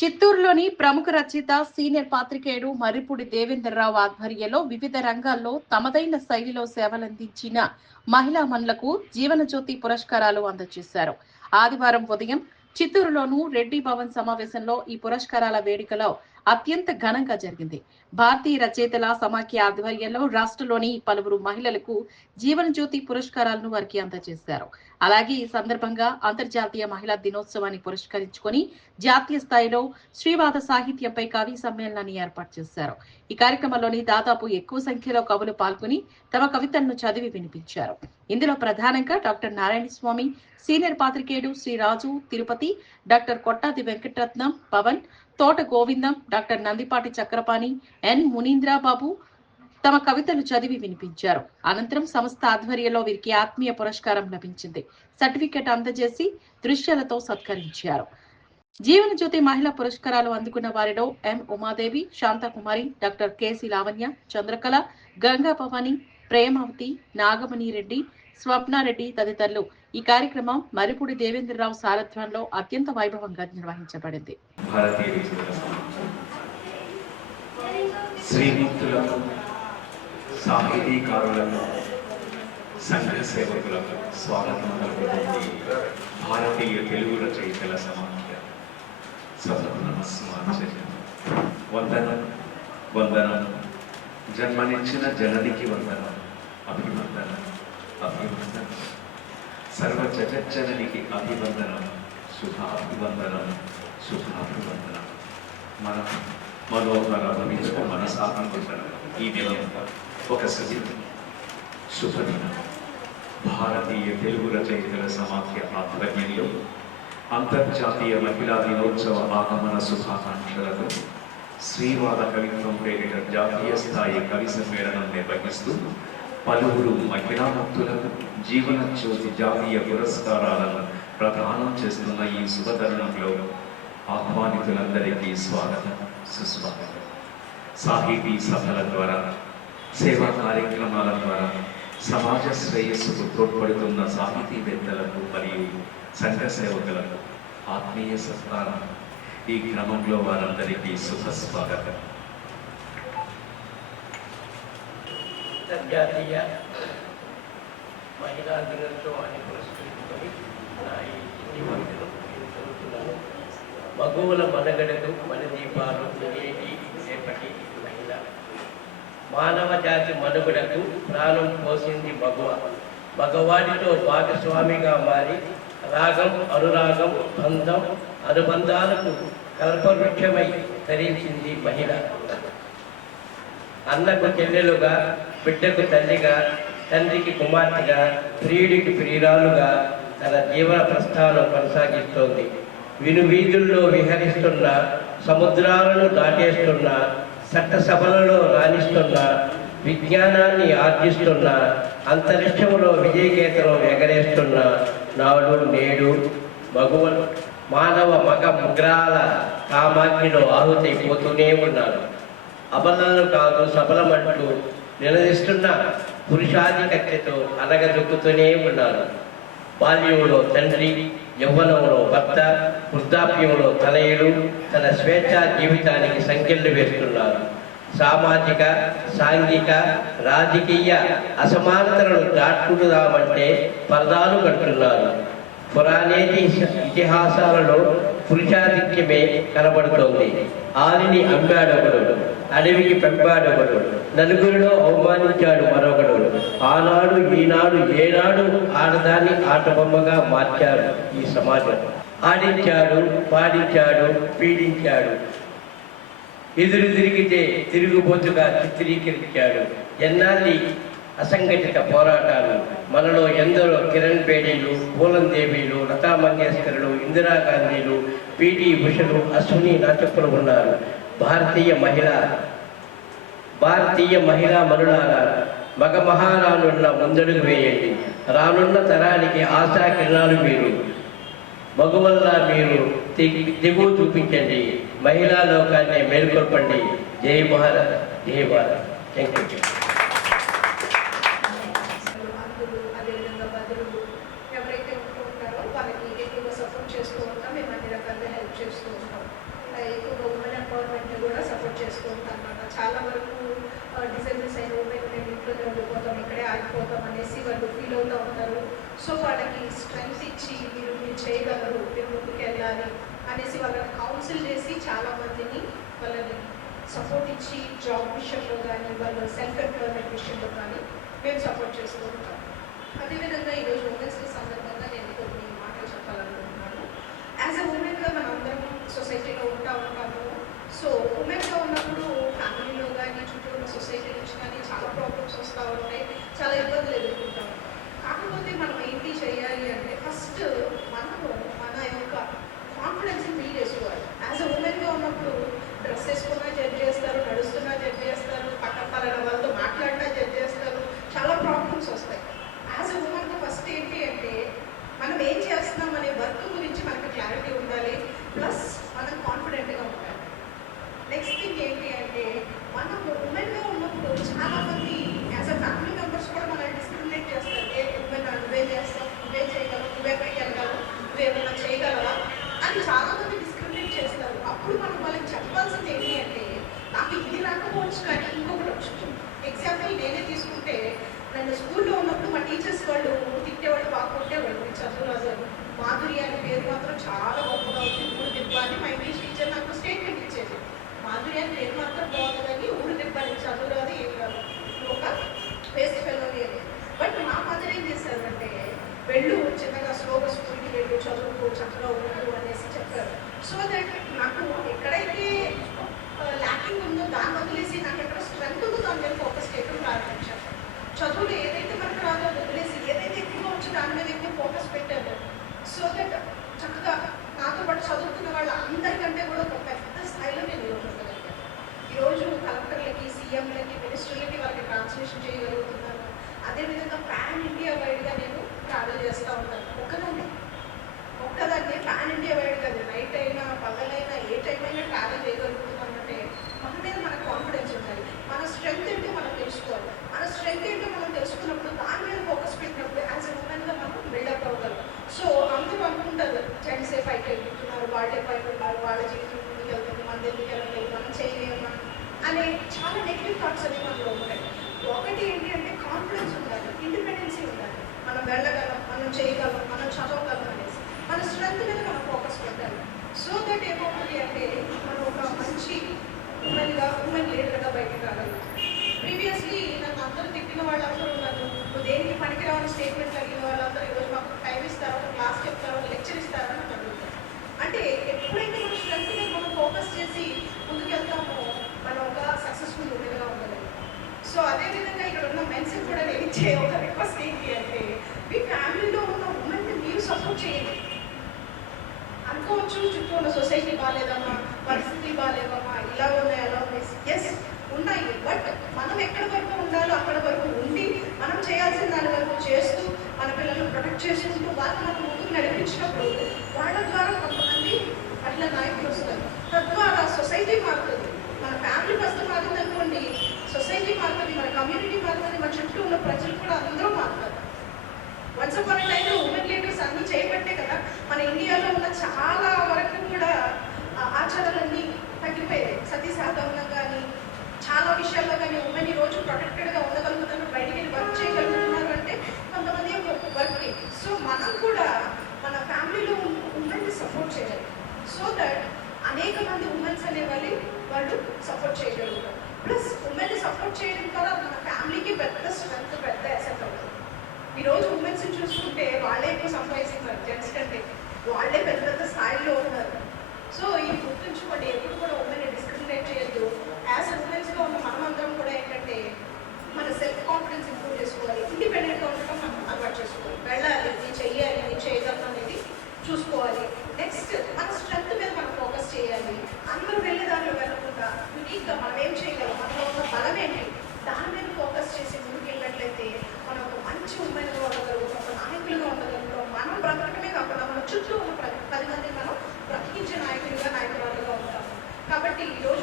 చిత్తూరులోని ప్రముఖ రచయిత సీనియర్ పాత్రికేయుడు మర్రిపూడి దేవేంద్రరావు ఆధ్వర్యంలో వివిధ రంగాల్లో తమదైన శైలిలో సేవలందించిన మహిళామణులకు జీవనజ్యోతి పురస్కారాలు అందజేశారు. ఆదివారం ఉదయం చిత్తూరులోను రెడ్డి భవన్ సమావేశంలో ఈ పురస్కారాల వేడుకలో అత్యంత ఘనంగా జరిగింది. భారతీయ రచయితల సమాఖ్య ఆధ్వర్యంలో రాష్ట్రంలోని పలువురు మహిళలకు జీవనజ్యోతి పురస్కారాలను వారికి అందజేశారు. అలాగే ఈ సందర్భంగా అంతర్జాతీయ మహిళా దినోత్సవాన్ని పురస్కరించుకొని జాతీయ స్థాయిలో శ్రీవాద సాహిత్యంపై కవి సమ్మేళనాన్ని ఏర్పాటు చేశారు. ఈ కార్యక్రమంలోని దాదాపు ఎక్కువ సంఖ్యలో కవులు పాల్గొని తమ కవితలను చదివి వినిపించారు. ఇందులో ప్రధానంగా డాక్టర్ నారాయణ స్వామి, సీనియర్ పాత్రికేయుడు శ్రీ రాజు తిరుపతి, డాక్టర్ కొట్టాది వెంకటరత్నం, పవన్, తోట గోవిందం, డాక్టర్ నందిపాటి చక్రపాణి, ఎన్ మునీంద్రబాబు తమ కవితలు చదివి వినిపించారు. అనంతరం సంస్థ ఆధ్వర్యంలో వీరికి ఆత్మీయ పురస్కారం లభించింది. సర్టిఫికెట్ అందజేసి దృశ్యాలతో సత్కరించారు. జీవనజ్యోతి మహిళా పురస్కారాలు అందుకున్న వారిలో ఎం ఉమాదేవి, శాంతకుమారి, డాక్టర్ కెసి లావణ్య, చంద్రకళ, గంగా భవాని, ప్రేమావతి, నాగమణి రెడ్డి, స్వప్నారెడ్డి తదితరులు. ఈ కార్యక్రమం మర్రిపూడి దేవేంద్రరావు సారథ్యంలో అత్యంత వైభవంగా నిర్వహించబడింది. సాహితీకారులకు, సంఘ సేవకులకు స్వాగతం పలుకుతుంది భారతీయ తెలుగు రచయితల సమాఖ్య. వందనం వందనం. జన్మనిచ్చిన జననికి వందనం, అభివందనం అభివందనం. సర్వ జగజ్జననికి అభివందనం, శుభాభివందనం శుభాభివందనం. మన మనోహర భవిష్యత్తు మనసాభివందనం. ఈ దినం ఒక శుభదినం. భారతీయ తెలుగు రచయితల సమాఖ్య ఆధ్వర్యంలో అంతర్జాతీయ మహిళా దినోత్సవ ఆగమన శుభాకాంక్షలతో శ్రీవాద కవిత్వం పేరిట జాతీయ స్థాయి కవి సమ్మేళనం నిర్వహిస్తూ పలువురు మహిళా భక్తులకు జీవనజ్యోతి జాతీయ పురస్కారాలను ప్రదానం చేస్తున్న ఈ శుభతరుణంలో ఆహ్వానితులందరికీ స్వాగతం, సుస్వాగతం. సాహితీ సభల ద్వారా, సేవా కార్యక్రమాల ద్వారా సమాజ శ్రేయస్సుకు తోడ్పడుతున్న సాహితీవేత్తలకు మరియు సంఘ సేవకులకు ఆత్మీయ సత్కారం. ఈ క్రమంలో వారందరికీ శుభస్వాగతం. అంతర్జాతీయ మహిళా దినోత్సవాన్ని పురస్కరించుకొని నా ఈ చిన్ని వంటలు నేను చదువుతున్నాను. మగువుల మనగడలు మన దీపాలు నేటి రేపటి మహిళ. మానవ జాతి మనుగడకు ప్రాణం పోసింది మగువ. మగవాడితో భాగస్వామిగా మారి రాగం, అనురాగం, బంధం, అనుబంధాలకు కల్పవృక్షమై తరించింది మహిళ. అన్నకు చెల్లెలుగా, బిడ్డకు తల్లిగా, తండ్రికి కుమార్తెగా, ప్రియుడికి ప్రియురాలుగా తన జీవన ప్రస్థానం కొనసాగిస్తోంది. వినువీధుల్లో విహరిస్తున్న, సముద్రాలను దాటేస్తున్న, చట్టసభలలో రాణిస్తున్న, విజ్ఞానాన్ని ఆర్జిస్తున్న, అంతరిక్షంలో విజయకేతనం ఎగరేస్తున్న నాడు నేడు మగువలు మానవ మగ ముగ్రాల కామాగ్నిలో ఆహుతైపోతూనే ఉన్నారు. అబలను కాదు సబలమంటూ నిలదీస్తున్న పురుషాధిక్యతతో అనగదొక్కుతూనే ఉన్నారు. బాల్యంలో తండ్రి, యవ్వనంలో భర్త, వృద్ధాప్యంలో తనయుడు తన స్వేచ్ఛా జీవితానికి సంఖ్యలు వేస్తున్నారు. సామాజిక, సాంఘిక, రాజకీయ అసమానతలను దాటుకుందామంటే పరదాలు కడుతున్నారు. పురాణేతి ఇతిహాసాలలో పురుషాధిక్యమే కనబడుతోంది. ఆలిని అమ్మాడొకడు, అడవికి పెంపాడొకడు, నలుగురిలో అవమానించాడు మరొకడు. ఆనాడు ఈనాడు ఏనాడు ఆడదాన్ని ఆటబొమ్మగా మార్చాడు ఈ సమాజం. ఆడించాడు, పాడించాడు, పీడించాడు. ఎదురు తిరిగితే తిరుగుబోతుగా చిత్రీకరించాడు. ఎన్నాళ్ళి అసంఘటిత పోరాటాలు. మనలో ఎందరో కిరణ్ బేడీలు, పూలం దేవీలు, లతా మంగేష్కర్లు, ఇందిరాగాంధీలు, పిటి ఉషలు, అశ్విని నాటకులు ఉన్నారు. భారతీయ మహిళా మనులారా, మగ మహారానున్న ముందడుగు వేయండి. రానున్న తరానికి ఆశా కిరణాలు మీరు. మగువల్ల మీరు దిగువ చూపించండి. మహిళా లోకాన్ని మేల్కొల్పండి. జై భారత్, జై భారత్. Thank you. ఎవరైతే ఉంటూ ఉంటారో వాళ్ళకి ఎక్కువగా సపోర్ట్ చేస్తూ ఉంటాం. మేము అన్ని రకాలుగా హెల్ప్ చేస్తూ ఉంటాం. ఇంట్లోనే ఉండిపోతాం, ఇక్కడే ఆగిపోతాం అనేసి వాళ్ళు ఫీల్ అవుతూ ఉంటారు. సో వాళ్ళకి స్ట్రెంగ్త్ ఇచ్చి మీరు చేయగలరు, మీరు ముందుకు వెళ్ళాలి అనేసి వాళ్ళని కౌన్సిల్ చేసి చాలామందిని వాళ్ళని సపోర్ట్ ఇచ్చి జాబ్ విషయంలో కానీ వాళ్ళ సెల్ఫ్ ఎంప్లాయ్మెంట్ విషయంలో కానీ మేము సపోర్ట్ చేస్తూ ఉంటాం. అదేవిధంగా ఈరోజు ఉమెన్స్ డే సందర్భంగా నేను కొన్ని మాటలు చెప్పాలనుకుంటున్నాను. యాజ్ అ ఉమెన్గా మనం అందరం సొసైటీలో ఉంటాము. సో ఉమెన్గా ఉన్నప్పుడు ఫ్యామిలీలో కానీ చుట్టూ ఉన్న సొసైటీ నుంచి కానీ చాలా ప్రాబ్లమ్స్ వస్తూ ఉంటాయి, చాలా ఇబ్బందులు ఎదుర్కొంటాం. కాకపోతే మనం ఏంటి చేయాలి అంటే ఫస్ట్ మనము మన యొక్క కాన్ఫిడెన్స్ని బిల్డ్ చేసుకోవాలి. యాజ్ అ ఉమెన్గా ఉన్నప్పుడు డ్రెస్ వేసుకున్నా జడ్జ్ చేస్తారు, నడుస్తున్నా జడ్జ్ చేస్తారు, పక్కన పలాన వాళ్ళతో మాట్లాడినా జడ్జ్ చేస్తారు, చాలా ప్రాబ్లమ్స్ వస్తాయి. యాజ్ అ ఉమెన్గా ఫస్ట్ ఏంటి అంటే మనం ఏం చేస్తున్నాం అనే వర్క్ గురించి మనకు క్లారిటీ ఉండాలి, ప్లస్ మనం కాన్ఫిడెంట్గా ఉండాలి. నెక్స్ట్ థింగ్ ఏంటి అంటే మనం ఉమెన్గా ఉన్నప్పుడు చాలామంది యాజ్ అ ఫ్యామిలీ మెంబర్స్ కూడా మనల్ని డిస్క్రిమినేట్ చేస్తారు. ఉమెన్ నువ్వే చేస్తావు, నువ్వే చేయగలవు, నువ్వే పైకి వెళ్ళగలవు, నువ్వేమన్నా చేయగలవా అని చాలామంది డిస్క్రిమినేట్ చేస్తారు. అప్పుడు మనం వాళ్ళకి చెప్పాల్సింది ఏంటి అంటే నాకు ఇది రాకపోవచ్చు కానీ ఇంకొకటి వచ్చు. ఎగ్జాంపుల్ నేనే తీసుకుంటే నన్ను స్కూల్లో ఉన్నప్పుడు మా టీచర్స్ వాళ్ళు తిట్టేవాళ్ళు, బాగా కొట్టేవాళ్ళు, చదువురాదు మాధురి అనే పేరు మాత్రం చాలా గొప్పగా ఉంది, ఊరు దిబ్బ అని మా ఇంగ్లీష్ టీచర్ నాకు స్టేట్మెంట్ ఇచ్చేది. మాధురి అని పేరు మాత్రం బాగుంటుందని ఊరు దిబ్బ అని చదువురాదు ఏం కాదు, ఒక వేస్ట్ ఫెలోని అని. బట్ మా మదర్ ఏం చేశారంటే వెళ్ళు చిన్నగా స్లోగా స్కూల్కి వెళ్ళు, చదువుకో, చక్కగా ఉండు అనేసి చెప్పారు. సో దట్ నాకు ఎక్కడైతే ల్యాకింగ్ ఉందో దాన్ని వదిలేసి నాకు ఎక్కడ స్ట్రెంత్ ఉందో దాని మీద ఫోకస్ చేయడం ప్రారంభించాను. చదువులు ఏదైతే మనకు రాదో వదిలేసి ఏదైతే ఎక్కువగా వచ్చో దాని మీద ఎక్కువ ఫోకస్ పెట్టారు. సో దట్ చక్కగా నాతో పాటు చదువుతున్న వాళ్ళు అందరికంటే కూడా ఒక పెద్ద స్థాయిలో నేను ఈరోజు ఉండగలిగాను. ఈరోజు కలెక్టర్లకి, సీఎంలకి, మినిస్టర్లకి వాళ్ళకి ట్రాన్స్లేషన్ చేయగలుగుతున్నాను. అదేవిధంగా పాన్ ఇండియా వైడ్గా నేను ట్రావెల్ చేస్తూ ఉంటాను. ఒక్కదాన్ని పాన్ ఇండియా వైడ్ కదా, నైట్ అయినా పగలైనా ఏ టైం అయినా ట్రావెల్ చేయగలుగుతున్నాం అంటే మన మీద మనకు కాన్ఫిడెన్స్ ఉండాలి. మన స్ట్రెంగ్త్ ఏంటో మనం తెలుసుకోవాలి. మన స్ట్రెంగ్త్ ఏంటో మనం తెలుసుకున్నప్పుడు దాని మీద ఫోకస్ పెట్టినప్పుడు యాజ్ ఎ ఉమెన్గా మనం బిల్డప్ అవ్వగలం. సో అందరూ అనుకుంటారు జెంట్సే పైకి వెళ్తున్నారు, వాళ్ళే పైకి ఉన్నారు, వాళ్ళ జీవితం ముందుకు వెళ్తుంది, మన ఎందుకు వెళ్ళలేదు, మనం చేయలేమా అనే చాలా నెగిటివ్ థాట్స్ అనేవి మనలో ఉంటాయి. ఒకటి ఏంటి అంటే కాన్ఫిడెన్స్ ఉండాలి, ఇండిపెండెన్సీ ఉండాలి, మనం వెళ్ళగలం, మనం చేయగలం, మనం చదవగలం అనేసి మన స్ట్రెంత్ మీద మనం ఫోకస్ పెట్టాలి. సో దట్ ఏమవుతుంది అంటే మనం ఒక మంచి ఉమెన్ లీడర్గా బయటకు రాగలుగుతాం. ప్రీవియస్లీ నన్ను అందరూ తిట్టిన వాళ్ళందరూ ఉన్నారు, నువ్వు దేనికి పనికిరాని స్టేట్మెంట్లు అడిగిన వాళ్ళందరూ ఈరోజు మాకు టైం ఇస్తారో, ఒక క్లాస్ చెప్తారో, ఒక లెక్చర్ ఇస్తారో అని అడుగుతారు. అంటే ఎప్పుడైతే మన స్ట్రెంత్ మీద మనం ఫోకస్ చేసి ముందుకెళ్తామో మనం ఒక సక్సెస్ఫుల్ ఉమెన్గా ఉండగలుగుతాం. సో అదేవిధంగా ఇక్కడ ఉన్న మెన్స్కి కూడా నేను ఇచ్చే ఒక రిక్వెస్ట్ ఏంటి అంటే మీ ఫ్యామిలీలో ఉన్న ఉమెన్ని మీరు సపోర్ట్ చేయండి. అనుకోవచ్చు చుట్టూ ఉన్న సొసైటీ బాగాలేదమ్మా, పరిస్థితి బాగాలేదమ్మా, ఇలా ఉన్నాయి అలా ఉన్నాయి. ఎస్ ఉన్నాయి, బట్ మనం ఎక్కడి వరకు ఉండాలో అక్కడ వరకు ఉండి మనం చేయాల్సిన దాని వరకు చేస్తూ మన పిల్లలను ప్రొటెక్ట్ చేసుకుంటూ వాళ్ళని మనం ముందుకు నడిపించినప్పుడు వాళ్ళ ద్వారా కొంతమంది అట్లా నాయకులు వస్తారు. తద్వారా సొసైటీ మారుతుంది. మన ఫ్యామిలీ ఫస్ట్ మారుతుంది అనుకోండి, సొసైటీ మారుతుంది, మన కమ్యూనిటీ మారుతుంది, మన చుట్టూ ఉన్న ప్రజలు కూడా అందరూ మారుతారు. వన్స్ అపాన్ ఏ టైంలో ఉమెన్ లీడర్స్ అన్నీ చేయబట్టే కదా మన ఇండియాలో ఉన్న చాలా వరకు కూడా ఆచారాలన్నీ తగ్గిపోయాయి. సతీ సహగమనం కానీ చాలా విషయాల్లో కానీ ఉమెన్ ఈ రోజు ప్రొటెక్టెడ్గా ఉండగలుగుతున్నారు, బయటికి వెళ్ళి వర్క్ చేయగలుగుతున్నారు అంటే కొంతమంది వర్క్. సో మనం కూడా మన ఫ్యామిలీలో ఉమెన్ని సపోర్ట్ చేయాలి. సో దట్ అనేక మంది ఉమెన్స్ అనేవాళ్ళు వాళ్ళు సపోర్ట్ చేయగలుగుతారు. ప్లస్ ఉమెన్ని సపోర్ట్ చేయడం ద్వారా మన ఫ్యామిలీకి పెద్ద స్ట్రెంత్, పెద్ద అసెట్ అవుతుంది. ఈరోజు ఉమెన్స్ చూసుకుంటే వాళ్ళే ఎక్కువ సంపాదిస్తున్నారు జెంట్స్ కంటే, వాళ్ళే పెద్ద పెద్ద స్థాయిలో ఉన్నారు. సో ఇది గుర్తుంచుకోండి, ఎప్పుడు కూడా ఉమెన్ని డిస్క్రిమినేట్ చేయొద్దు. యాజ్ ఉమెన్స్గా ఉన్న మనమందరం కూడా ఏంటంటే మన సెల్ఫ్ కాన్ఫిడెన్స్ ఇంప్రూవ్ చేసుకోవాలి, ఇండిపెండెంట్గా ఉండటం మనం అలవాటు చేసుకోవాలి. వెళ్ళాలి, నేను చెయ్యాలి, నేను చేయగలను అనేది చూసుకోవాలి. నెక్స్ట్ మన స్ట్రెంత్ మీద మనం ఫోకస్ చేయాలి. అందరూ వెళ్ళేదాన్ని వెళ్ళకుండా యూనిక్గా మనం ఏం చేయగలం, మనలో ఉన్న బలం ఏంటి దాని మీద ఫోకస్ చేసి ముందుకు వెళ్ళినట్లయితే మనం ఒక మంచి ఉమెన్గా ఉండగలుగుతాం, ఒక నాయకులుగా ఉండగలుగుతాం. మనం బ్రతకటమే కాకుండా మన చుట్టూ ఉన్న 10 మందిని మనం బ్రతికించే నాయకులుగా, నాయకురాలుగా ఉంటాం. కాబట్టి ఈరోజు